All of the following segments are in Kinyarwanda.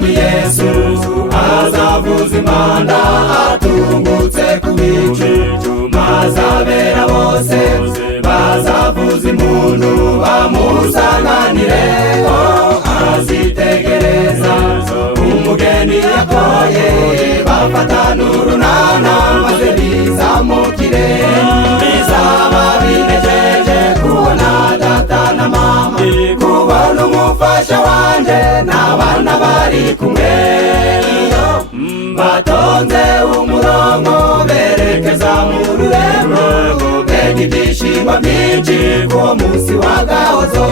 umwami Yesu azavuza impanda atungutse ku bicu, maze abera bose bazavuza impundu bamusanganire. Azitegereza umugeni yakoye, bafatana urunana maze bizamukire. Bizaba binejeje kubona data na mama, kubona umufasha wanje n'abana bari kumwe. Iyo batonze umurongo berekeza mu rurembo, mbega ibyishimo byinshi kuwo munsi wa gahozo.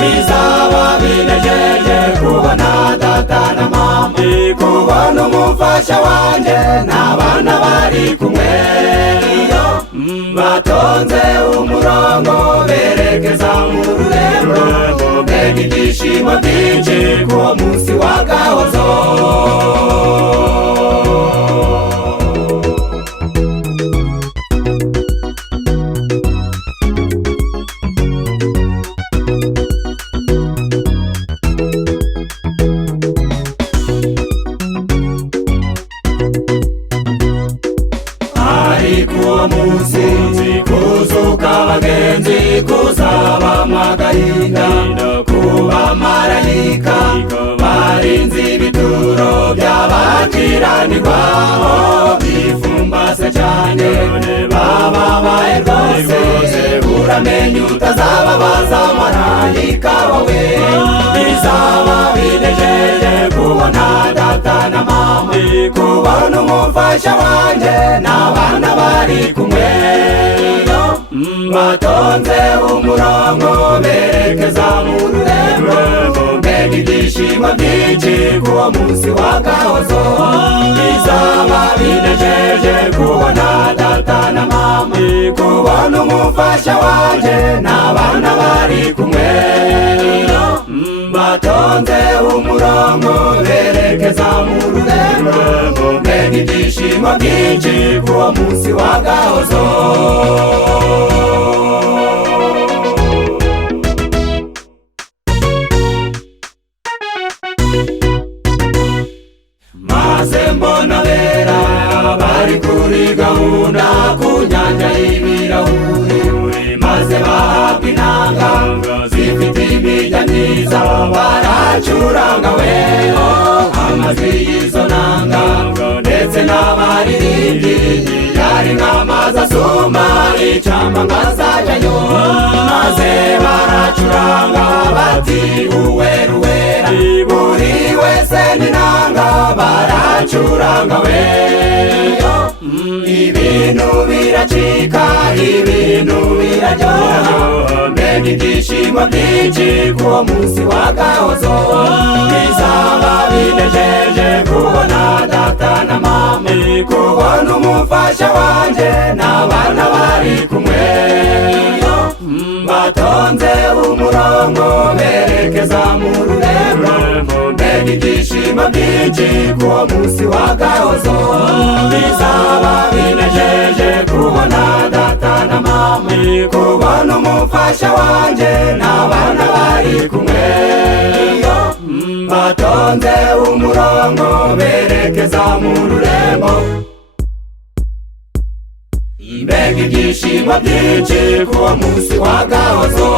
Bizaba binejeje kubona data na mama, kubona umufasha wanje n'abana bari kumwe. Iyo batonze umurongo berekeza mu rurembo, mbega ibyishimo byinshi kuwo munsi wa gahozo. Kuwo munsi kuzuka abagenzi kuzabamwo agahinda, kuba marayika barinze ibituro by'abakiranirwa. Bifumbase cyane bababaye rwose, uramenye utazababaza marayika wawe. Bizaba binejeje kubona data na mama, kubona umufasha wanje n'abana bari kumwe. Iyo batonze umurongo berekeza mu rurembo, mbega ibyishimo byinshi kuwo munsi wa gahozo. Bizaba binejeje kubona data na mama, kubona umufasha wanje n'abana bari kumwe. Iyo batonze umurongo berekeza mu rurembo, mbega ibyishimo byinshi kuwo munsi wa gahozo. Maze mbona abera bari kuri gahunda ku nyanja y'ibirahuri, maze bahabwa inanga zifite imirya myiza, baracuranga weho amajwi y'izo nanga. Ndetse n'abaririmbyi yari nk'amazi asuma icamba nkazajyayo, maze baracuranga bati uwera uwera, buri wese n'inanga baracuranga weho. Ibintu biracika, ibintu biraryoha, mbega ibyishimo byinshi kuwo munsi wa gahozo. Bizaba binejeje kubona data na mama, kubona umufasha wanje n'abana bari kumwe. Iyo batonze umurongo berekeza mu rurembo, mbega ibyishimo byinshi kuwo munsi wa gahozo. Bizaba binejeje kubona data na mama, kubona umufasha wanje n'abana bari kumwe. Iyo batonze umurongo berekeza mu rurembo, mbega ibyishimo byinshi kuwo munsi wa gahozo.